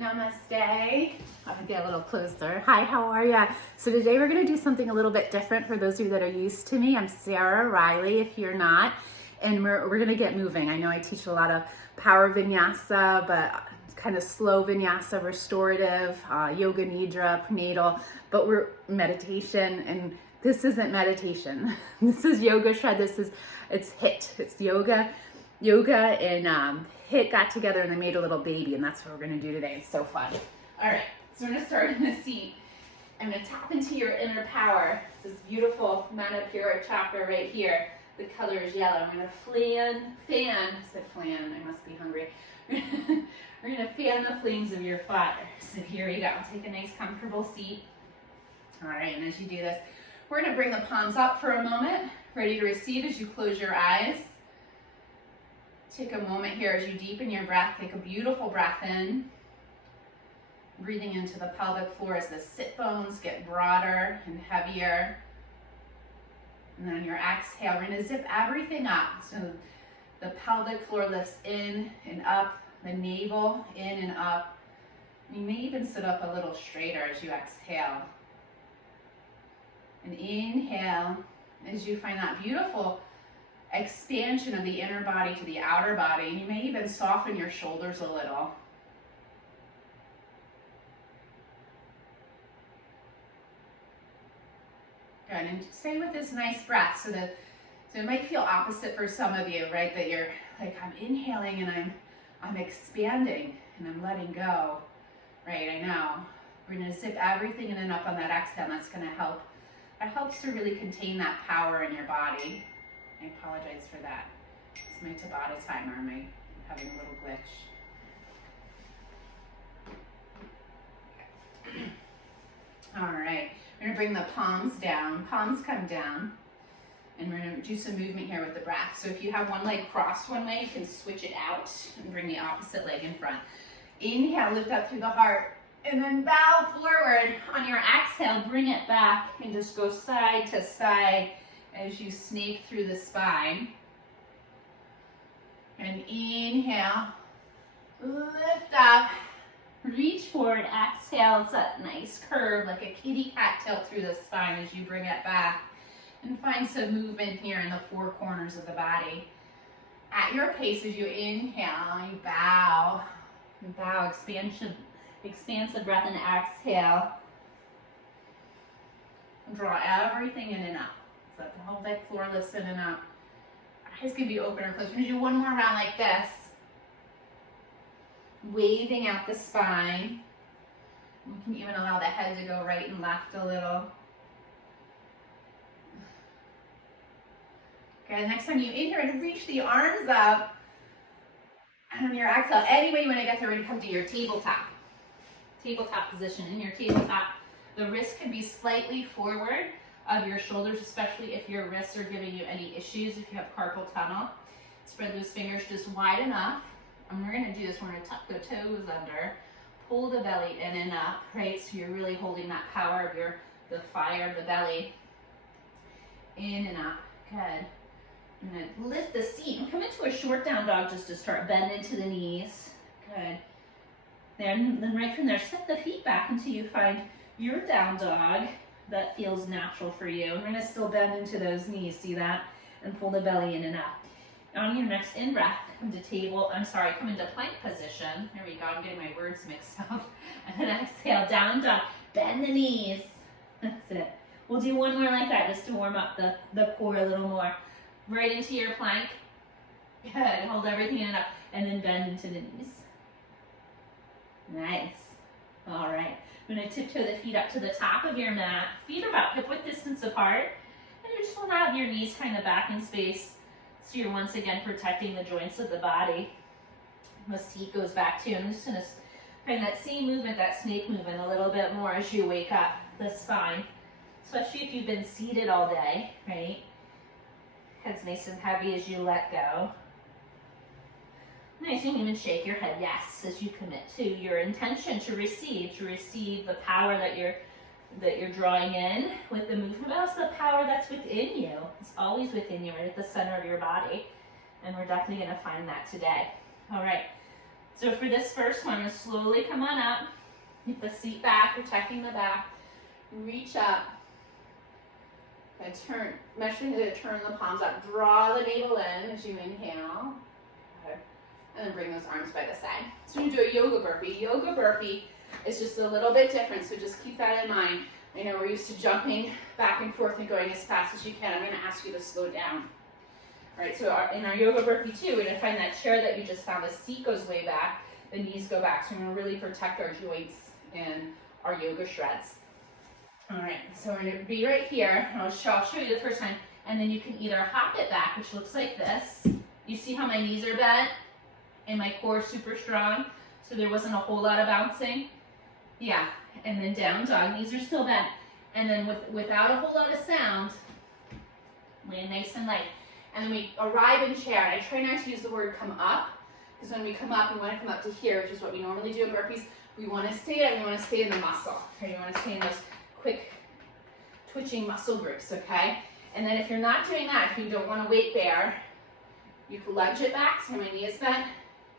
Namaste. I'll get a little closer. Hi, how are ya? So today we're gonna do something a little bit different for those of you that are used to me. I'm Sarah Riley, if you're not, and we're gonna get moving. I know I teach a lot of power vinyasa, but kind of slow vinyasa, restorative, yoga nidra, prenatal, but we're meditation, and this isn't meditation. This is yoga shred. It's HIIT. It's yoga and HIIT got together and they made a little baby, and that's what we're gonna do today. It's so fun. All right, so we're gonna start in the seat. I'm gonna tap into your inner power. This beautiful Untitled Chapter right here. The color is yellow. I'm gonna I said flan, I must be hungry. We're gonna fan the flames of your fire. So here we go. Take a nice comfortable seat. All right, and as you do this, we're gonna bring the palms up for a moment, ready to receive as you close your eyes. Take a moment here as you deepen your breath. Take a beautiful breath in. Breathing into the pelvic floor as the sit bones get broader and heavier. And then on your exhale, we're gonna zip everything up. So the pelvic floor lifts in and up, the navel in and up. You may even sit up a little straighter as you exhale. And inhale as you find that beautiful expansion of the inner body to the outer body. You may even soften your shoulders a little. Good, and stay with this nice breath so it might feel opposite for some of you, right? That you're like, I'm inhaling and I'm expanding and I'm letting go, right? I know. We're gonna zip everything in and up on that exhale, and that's gonna help. That helps to really contain that power in your body. I apologize for that. It's my Tabata timer. I'm having a little glitch. All right, we're gonna bring the palms down. Palms come down, and we're gonna do some movement here with the breath. So if you have one leg crossed one way, you can switch it out and bring the opposite leg in front. Inhale, lift up through the heart, and then bow forward. On your exhale, bring it back and just go side to side as you snake through the spine. And inhale, lift up, reach forward, exhale. It's that nice curve, like a kitty cat tilt through the spine as you bring it back. And find some movement here in the four corners of the body. At your pace, as you inhale, you bow, expansive breath, and exhale. Draw everything in and up. So the pelvic floor lifts in and up. Eyes can be open or closed. We're gonna do one more round like this. Waving out the spine. You can even allow the head to go right and left a little. Okay, next time you inhale, and reach the arms up. And on your exhale, any way you want to get there, we're going to come to your tabletop position. In your tabletop, the wrists can be slightly forward of your shoulders, especially if your wrists are giving you any issues, if you have carpal tunnel. Spread those fingers just wide enough. And we're going to do this. We're going to tuck the toes under, pull the belly in and up, right? So you're really holding that power of the fire of the belly. In and up. Good. I'm going to lift the seat and come into a short down dog just to start. Bend into the knees. Good. Then right from there, set the feet back until you find your down dog that feels natural for you. And we're going to still bend into those knees, see that? And pull the belly in and up. On your next in-breath, come into plank position. There we go, I'm getting my words mixed up. And then exhale, down dog, bend the knees. That's it. We'll do one more like that just to warm up the core a little more. Right into your plank. Good, hold everything in and up, and then bend into the knees. Nice. All right, I'm gonna tiptoe the feet up to the top of your mat. Feet are about hip-width distance apart, and you just want to have your knees kind of back in space, so you're once again protecting the joints of the body. The seat goes back too. I'm just gonna find that same movement, that snake movement, a little bit more as you wake up the spine, especially if you've been seated all day, right? Head's nice and heavy as you let go. Nice, you can even shake your head, yes, as you commit to your intention to receive the power that you're drawing in with the movement, but also the power that's within you. It's always within you, right at the center of your body. And we're definitely gonna find that today. All right, So for this first one, just slowly come on up. Keep the seat back, protecting the back. Reach up. And turn, measuring to turn the palms up. Draw the navel in as you inhale. Okay. And then bring those arms by the side. So you do a yoga burpee. Yoga burpee is just a little bit different, so just keep that in mind. I know we're used to jumping back and forth and going as fast as you can. I'm going to ask you to slow down. All right, so in our yoga burpee too, we're going to find that chair that you just found. The seat goes way back, the knees go back. So we're going to really protect our joints and our yoga shreds. All right, so we're going to be right here. I'll show you the first time. And then you can either hop it back, which looks like this. You see how my knees are bent and my core is super strong? So there wasn't a whole lot of bouncing. Yeah, and then down dog, knees are still bent. And then without a whole lot of sound, land nice and light. And then we arrive in chair. And I try not to use the word come up, because when we come up, we want to come up to here, which is what we normally do in burpees. We want to stay there, we want to stay in the muscle. Okay, we want to stay in those quick twitching muscle groups, okay? And then if you're not doing that, if you don't want to weight bear, you can lunge it back, so my knee is bent.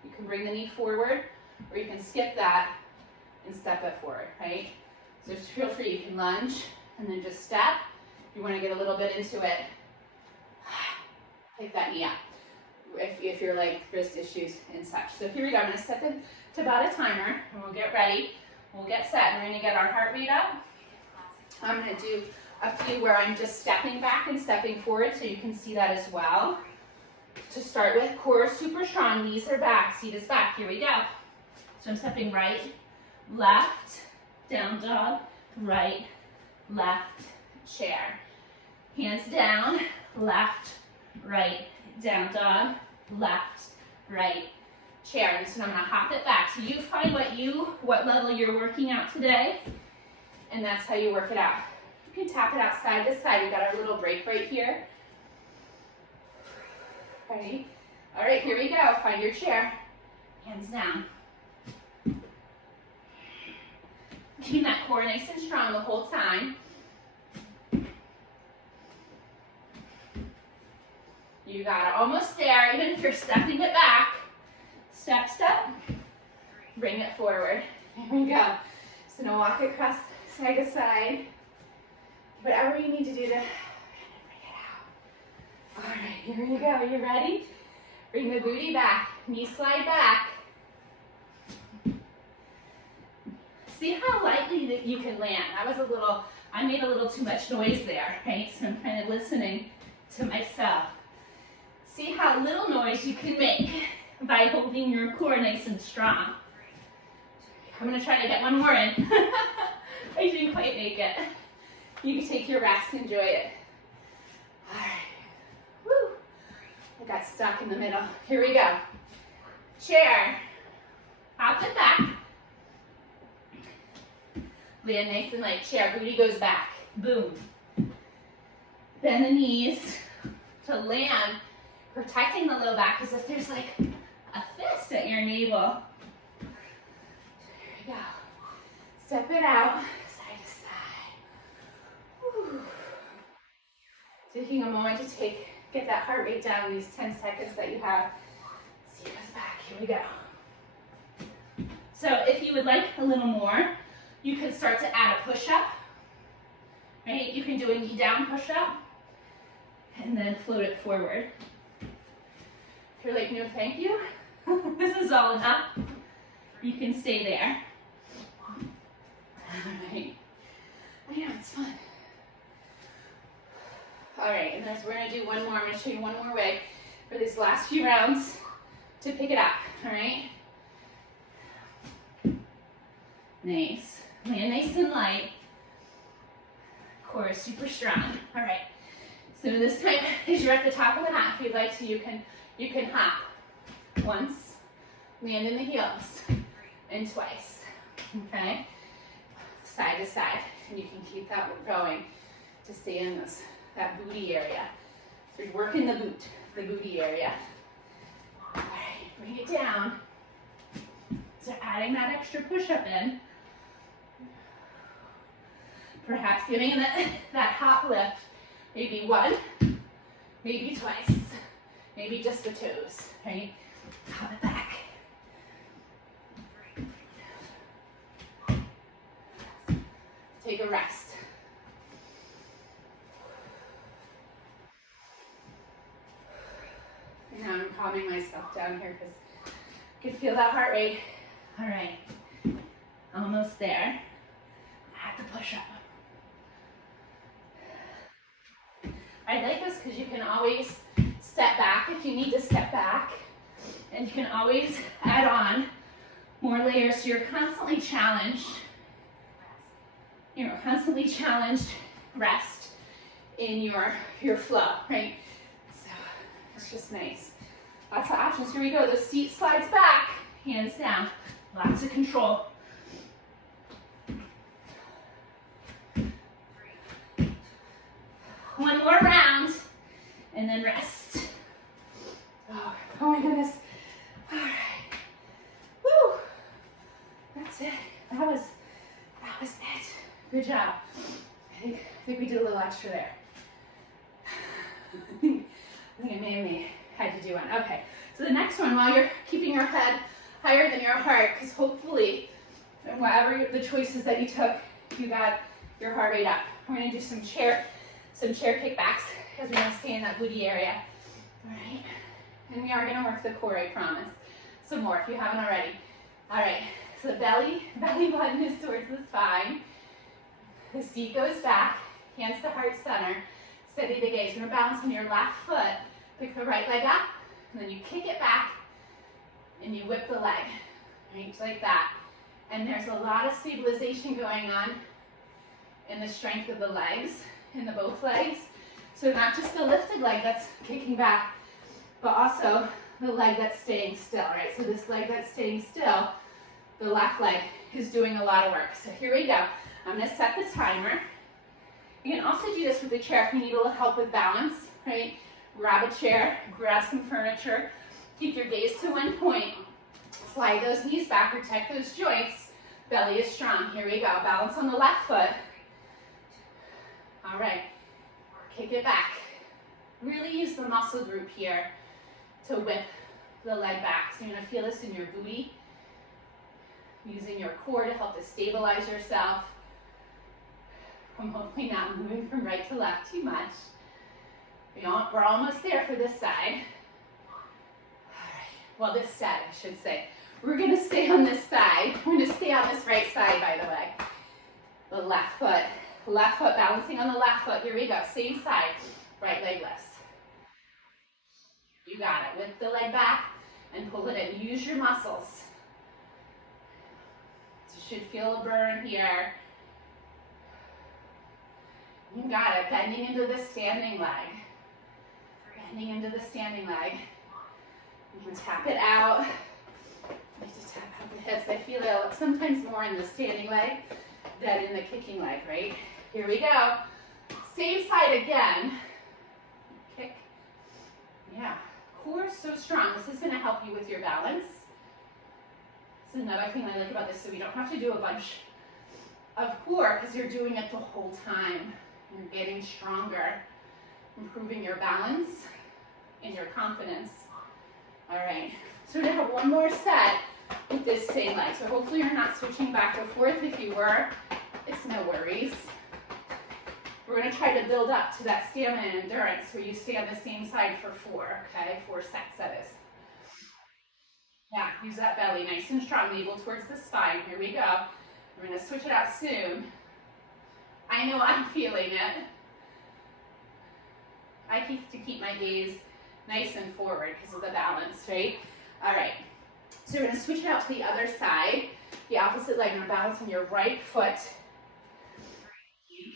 You can bring the knee forward, or you can skip that and step it forward, right? So just feel free, you can lunge and then just step. If you want to get a little bit into it, take that knee up. If you're like wrist issues and such. So here we go, I'm going to set them to about a timer, and we'll get ready. We'll get set, and we're going to get our heart rate up. I'm going to do a few where I'm just stepping back and stepping forward, so you can see that as well. To start with, core is super strong, knees are back, seat is back. Here we go. So I'm stepping right, left, down dog, right, left, chair. Hands down, left, right, down dog, left, right, chair. And so I'm going to hop it back. So you find what level you're working out today, and that's how you work it out. You can tap it out side to side. We got our little break right here. Ready? All right, here we go. Find your chair. Hands down. Keep that core nice and strong the whole time. You got it. Almost there. Even if you're stepping it back. Step, step. Bring it forward. Here we go. So now walk across side to side. Whatever you need to do to bring it out. All right, here we go. You ready? Bring the booty back. Knee slide back. See how lightly that you can land. I made a little too much noise there, right? So I'm kind of listening to myself. See how little noise you can make by holding your core nice and strong. I'm going to try to get one more in. I didn't quite make it. You can take your rest, enjoy it. All right. Woo. I got stuck in the middle. Here we go. Chair. Hop it back. Land nice and light. Chair. Booty goes back. Boom. Bend the knees to land, protecting the low back as if there's like a fist at your navel. Here we go. Step it out. Taking a moment to get that heart rate down, these 10 seconds that you have. See, it goes back. Here we go. So if you would like a little more, you can start to add a push-up. Right? You can do a knee down push-up and then float it forward. If you're like, no, thank you. This is all enough. You can stay there. All right. I know, it's fun. All right, and we're going to do one more. I'm going to show you one more way for these last few rounds to pick it up, all right? Nice. Land nice and light. Core is super strong. All right, so this time, as you're at the top of the mat, if you'd like to, you can hop once, land in the heels, and twice, okay? Side to side, and you can keep that going to stay in that booty area. So you're working the booty area. All right, bring it down. So adding that extra push-up in. Perhaps giving it that hop lift. Maybe one, maybe twice, maybe just the toes, right? Hop it back. take a rest. And now I'm calming myself down here because I can feel that heart rate. All right, almost there. I have to push up. I like this because you can always step back if you need to step back, and you can always add on more layers, so you're constantly challenged. You're constantly challenged, rest in your flow, right? So it's just nice. Lots of options. Here we go. The seat slides back, hands down. Lots of control. One more round, and then rest. Oh my goodness. All right. Woo. That's it. That was it. Good job. I think we did a little extra there. I think it made me had to do one. Okay. So the next one, while you're keeping your head higher than your heart, because hopefully, whatever the choices that you took, you got your heart rate up. We're gonna do some chair kickbacks because we're gonna stay in that booty area. All right. And we are gonna work the core, I promise. Some more if you haven't already. All right. So the belly button is towards the spine. The seat goes back, hands to heart center. Steady the gaze. You're gonna balance on your left foot. Pick the right leg up, and then you kick it back, and you whip the leg, right? Just like that. And there's a lot of stabilization going on in the strength of the legs, in the both legs. So not just the lifted leg that's kicking back, but also the leg that's staying still, right? So this leg that's staying still, the left leg is doing a lot of work. So here we go. I'm gonna set the timer. You can also do this with the chair if you need a little help with balance, right? Grab a chair, grab some furniture, keep your gaze to one point, slide those knees back, protect those joints, belly is strong. Here we go, balance on the left foot. All right, kick it back. Really use the muscle group here to whip the leg back. So you're gonna feel this in your booty, using your core to help to stabilize yourself. I'm hopefully not moving from right to left too much. We're almost there for this side. All right. Well, this side, I should say. We're going to stay on this side. We're going to stay on this right side, by the way. The left foot balancing on the left foot. Here we go. Same side. Right leg lifts. You got it. Whip the leg back and pull it in. Use your muscles. You should feel a burn here. You got it. Bending into the standing leg. Bending into the standing leg. You can tap it out. You just tap out the hips. I feel it sometimes more in the standing leg than in the kicking leg, right? Here we go. Same side again. Kick. Yeah. Core is so strong. This is going to help you with your balance. This is another thing I like about this. So we don't have to do a bunch of core because you're doing it the whole time. You're getting stronger, improving your balance and your confidence. All right, so we're gonna have one more set with this same leg. So hopefully you're not switching back and forth. If you were, it's no worries. We're gonna try to build up to that stamina and endurance where you stay on the same side for 4, okay? 4 sets, that is. Yeah, use that belly nice and strong, navel towards the spine. Here we go. We're gonna switch it out soon. I know I'm feeling it. I keep my gaze nice and forward because of the balance, right? All right, so we're gonna switch it out to the other side. The opposite leg, and balance on your right foot.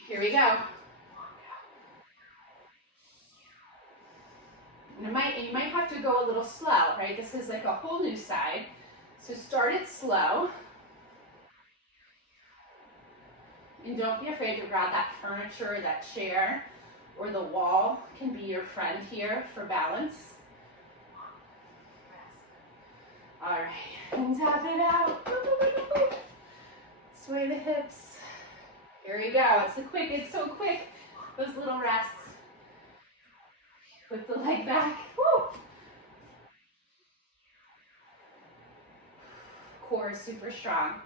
Here we go. And you might have to go a little slow, right? This is like a whole new side. So start it slow. And don't be afraid to grab that furniture, that chair, or the wall can be your friend here for balance. All right, and tap it out. Sway the hips. Here we go. It's so quick. Those little rests. Whip the leg back. Woo. Core is super strong.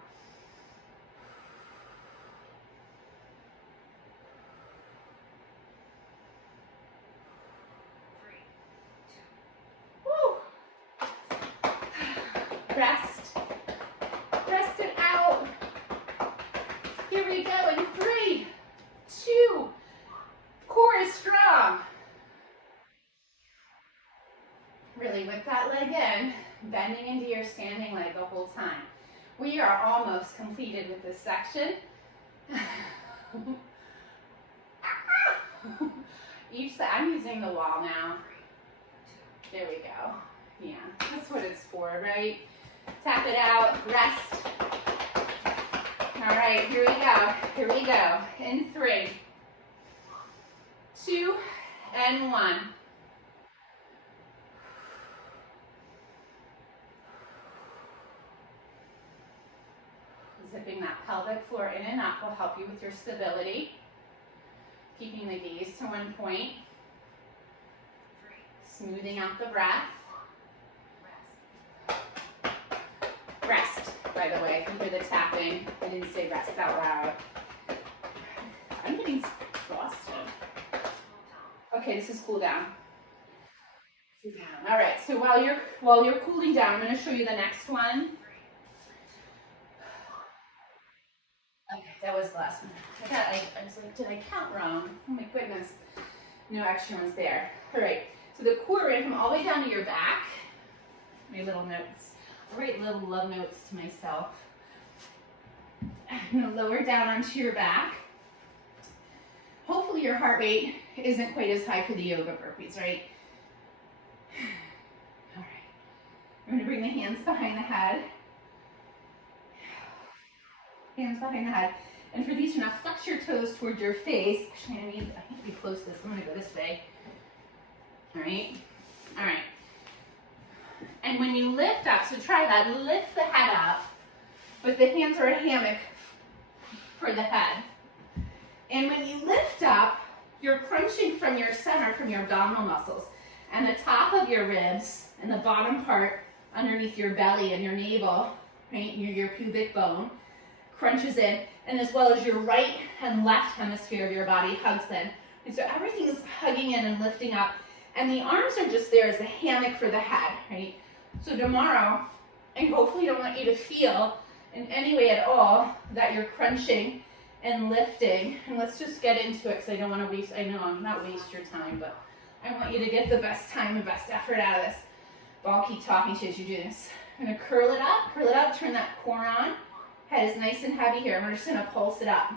standing leg the whole time. We are almost completed with this section. Each side, I'm using the wall now. There we go. Yeah, that's what it's for, right? Tap it out, rest. All right, here we go. Here we go. In 3, 2, and 1. Zipping that pelvic floor in and up will help you with your stability. Keeping the gaze to one point. Smoothing out the breath. Rest, by the way, if you hear the tapping. I didn't say rest out loud. I'm getting exhausted. Okay, this is cool down. All right, so while you're cooling down, I'm going to show you the next one. Okay, that was the last one. I was like, did I count wrong? Oh my goodness. No extra ones there. All right, so the core, we're going to come all the way down to your back. My little notes. I'll write little love notes to myself. I'm going to lower down onto your back. Hopefully your heart rate isn't quite as high for the yoga burpees, right? All right. I'm going to bring the hands behind the head. Hands behind the head. And for these, you're going to flex your toes towards your face. Actually, I need to be close to this. I'm going to go this way. All right. All right. And when you lift up, so try that, lift the head up, but the hands are a hammock for the head. And when you lift up, you're crunching from your center, from your abdominal muscles, and the top of your ribs and the bottom part underneath your belly and your navel, right, your pubic bone, crunches in, and as well as your right and left hemisphere of your body hugs in. And so everything is hugging in and lifting up, and the arms are just there as a hammock for the head, right? So tomorrow, I hopefully don't want you to feel in any way at all that you're crunching and lifting. And let's just get into it because I don't want to waste, I know I'm not waste your time, but I want you to get the best time and best effort out of this. But I'll keep talking to you as you do this. I'm going to curl it up, turn that core on. Head is nice and heavy here. We're just going to pulse it up.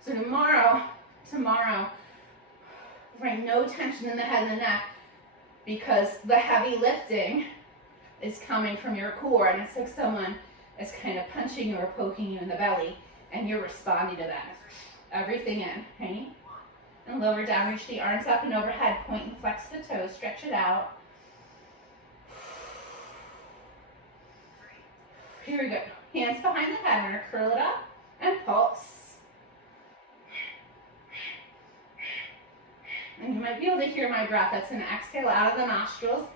So tomorrow, right, no tension in the head and the neck because the heavy lifting is coming from your core, and it's like someone is kind of punching you or poking you in the belly, and you're responding to that. Everything in, right? And lower down, reach the arms up and overhead, point and flex the toes, stretch it out. Here we go. Hands behind the head, we're going to curl it up and pulse. And you might be able to hear my breath. That's an exhale out of the nostrils.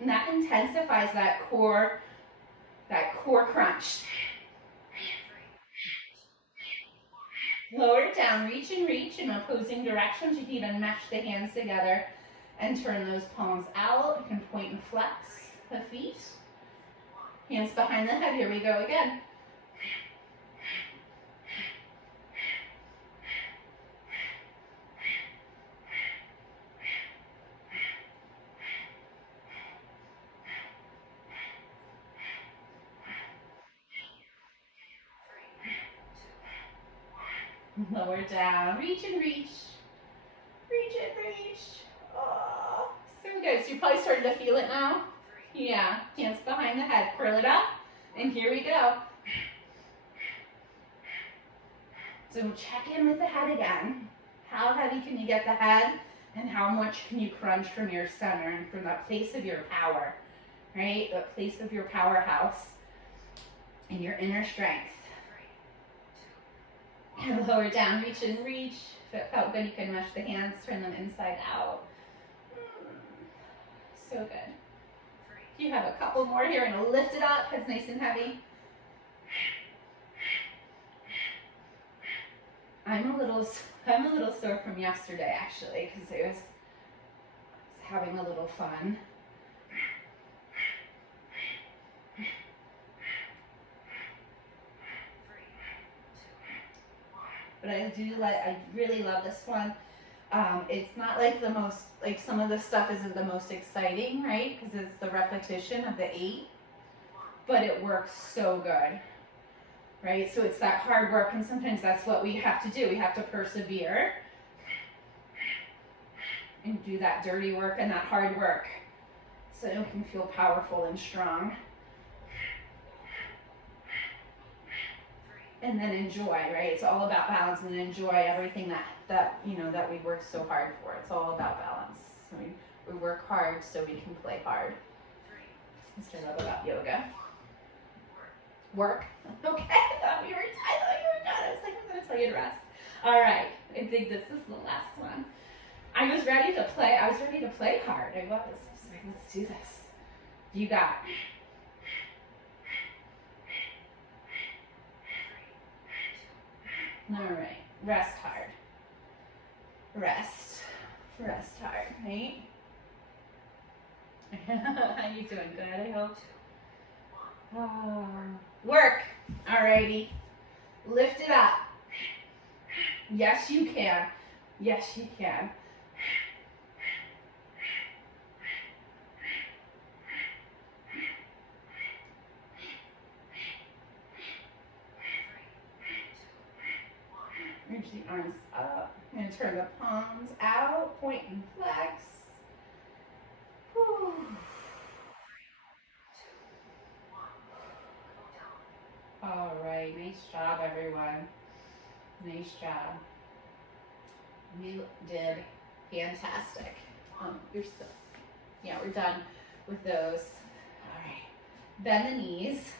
And that intensifies that core crunch. Lower it down, reach in opposing directions. You can even mesh the hands together and turn those palms out. You can point and flex the feet. Hands behind the head, here we go again. Lower down, reach and reach. Reach and reach. Oh, so good. So you're probably starting to feel it now. Yeah, hands behind the head, curl it up, and here we go. So check in with the head again. How heavy can you get the head, and how much can you crunch from your center and from that place of your power, right? That place of your powerhouse and your inner strength. And lower down, reach and reach. If it felt good, you can mesh the hands, turn them inside out. So good. You have a couple more here, and lift it up. It's nice and heavy. I'm a little sore from yesterday, actually, because I was having a little fun. But I really love this one. It's not like the most, like some of the stuff isn't the most exciting, right? Because it's the repetition of the 8, but it works so good, right? So it's that hard work, and sometimes that's what we have to do. We have to persevere and do that dirty work and that hard work so you can feel powerful and strong. And then enjoy, right? It's all about balance, and enjoy everything that you know that we work so hard for. It's all about balance. So we work hard so we can play hard. That's what I love about yoga. Work. Okay, I thought we were done. I was like, I'm gonna tell you to rest. All right, I think this is the last one. I was ready to play hard. I was like, let's do this. You got it. All right, rest hard. Rest hard, right? How you doing? Good, I hope. Work. Alrighty. Lift it up. Yes, you can. Yes, you can. Reach the arms up. I'm going to turn the palms out, point and flex. Whew. All right, nice job, everyone. Nice job. You did fantastic. You're still, yeah, we're done with those. All right, bend the knees.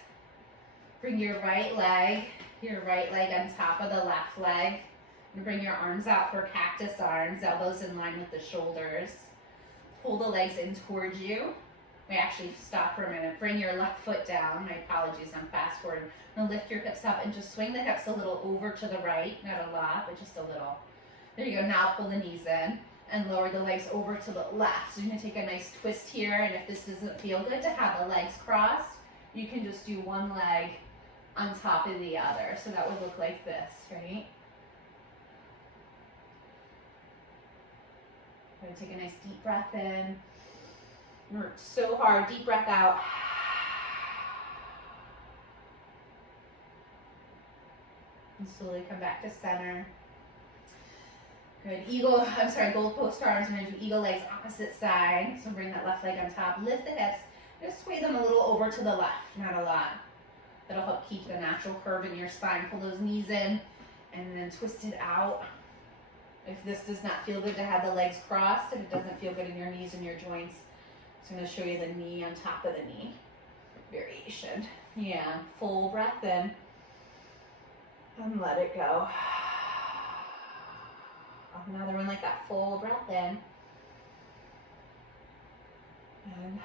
Bring your right leg on top of the left leg. And bring your arms out for cactus arms, elbows in line with the shoulders. Pull the legs in towards you. We actually stop for a minute. Bring your left foot down. My apologies, I'm fast forwarding. Now lift your hips up and just swing the hips a little over to the right. Not a lot, but just a little. There you go. Now pull the knees in and lower the legs over to the left. So you're going to take a nice twist here. And if this doesn't feel good to have the legs crossed, you can just do one leg on top of the other. So that would look like this, right? We're going to take a nice deep breath in. Work so hard. Deep breath out. And slowly come back to center. Good. Gold post arms. I'm going to do eagle legs opposite side. So bring that left leg on top. Lift the hips. Just sway them a little over to the left. Not a lot. That'll help keep the natural curve in your spine. Pull those knees in and then twist it out. If this does not feel good to have the legs crossed, if it doesn't feel good in your knees and your joints, so I'm going to show you the knee on top of the knee variation. Yeah, full breath in and let it go. Another one like that, full breath in and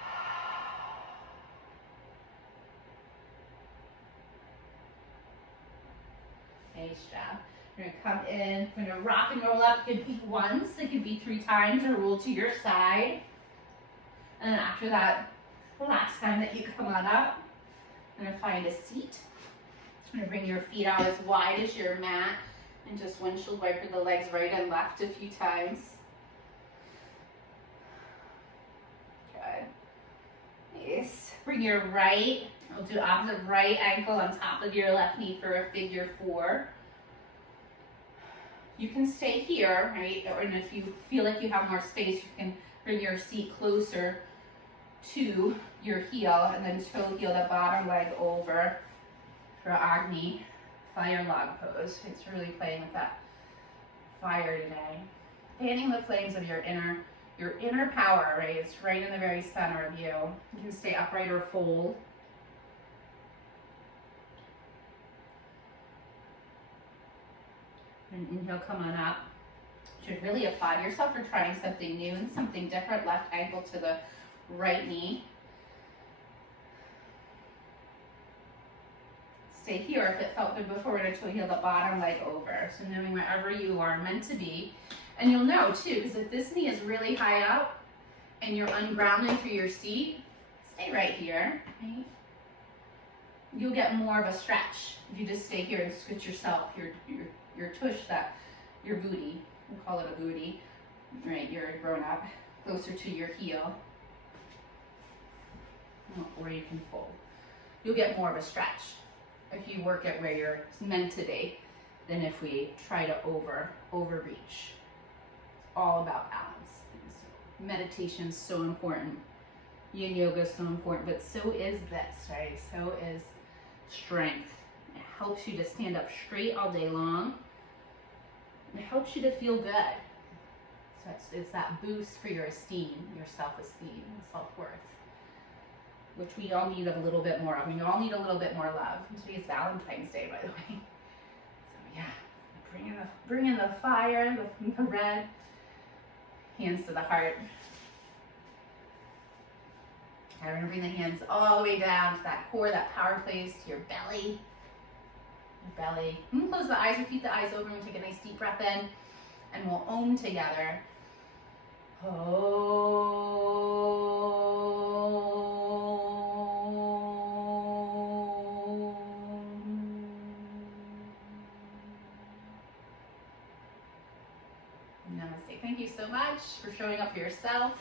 nice job. We're going to come in, we're going to rock and roll up. It could be once, it could be 3 times, or roll to your side. And then after that, the last time that you come on up, I'm going to find a seat. I'm going to bring your feet out as wide as your mat and just windshield wiper the legs right and left a few times. Good. Nice. Bring your right, we'll do opposite right ankle on top of your left knee for a figure 4. You can stay here, right? And if you feel like you have more space, you can bring your seat closer to your heel and then toe heel the bottom leg over for Agni fire log pose. It's really playing with that fire today. Fanning the flames of your inner power, right? It's right in the very center of you. You can stay upright or fold. And inhale, come on up. You should really applaud yourself for trying something new and something different. Left ankle to the right knee. Stay here if it felt good before. We're going to toe heel the bottom leg over. So knowing wherever you are meant to be. And you'll know too, because if this knee is really high up and you're ungrounding through your seat, stay right here. Right? You'll get more of a stretch if you just stay here and switch yourself, your tush, your booty, we'll call it a booty, Right, you're grown up, closer to your heel. Or you can fold. You'll get more of a stretch if you work at where you're meant to be than if we try to overreach. It's all about balance. So meditation's so important. Yin yoga is so important, but so is this, right? So is strength. It helps you to stand up straight all day long. It helps you to feel good. So it's that boost for your esteem, your self-esteem and self-worth, which we all need a little bit more of. We all need a little bit more love. And today's Valentine's Day, by the way. So yeah, bring in the fire, the red, hands to the heart. Okay, we're gonna bring the hands all the way down to that core, that power place, to your belly. Your belly. Close the eyes, or keep the eyes open. We'll take a nice deep breath in, and we'll Om together. Namaste. Thank you so much for showing up for yourself.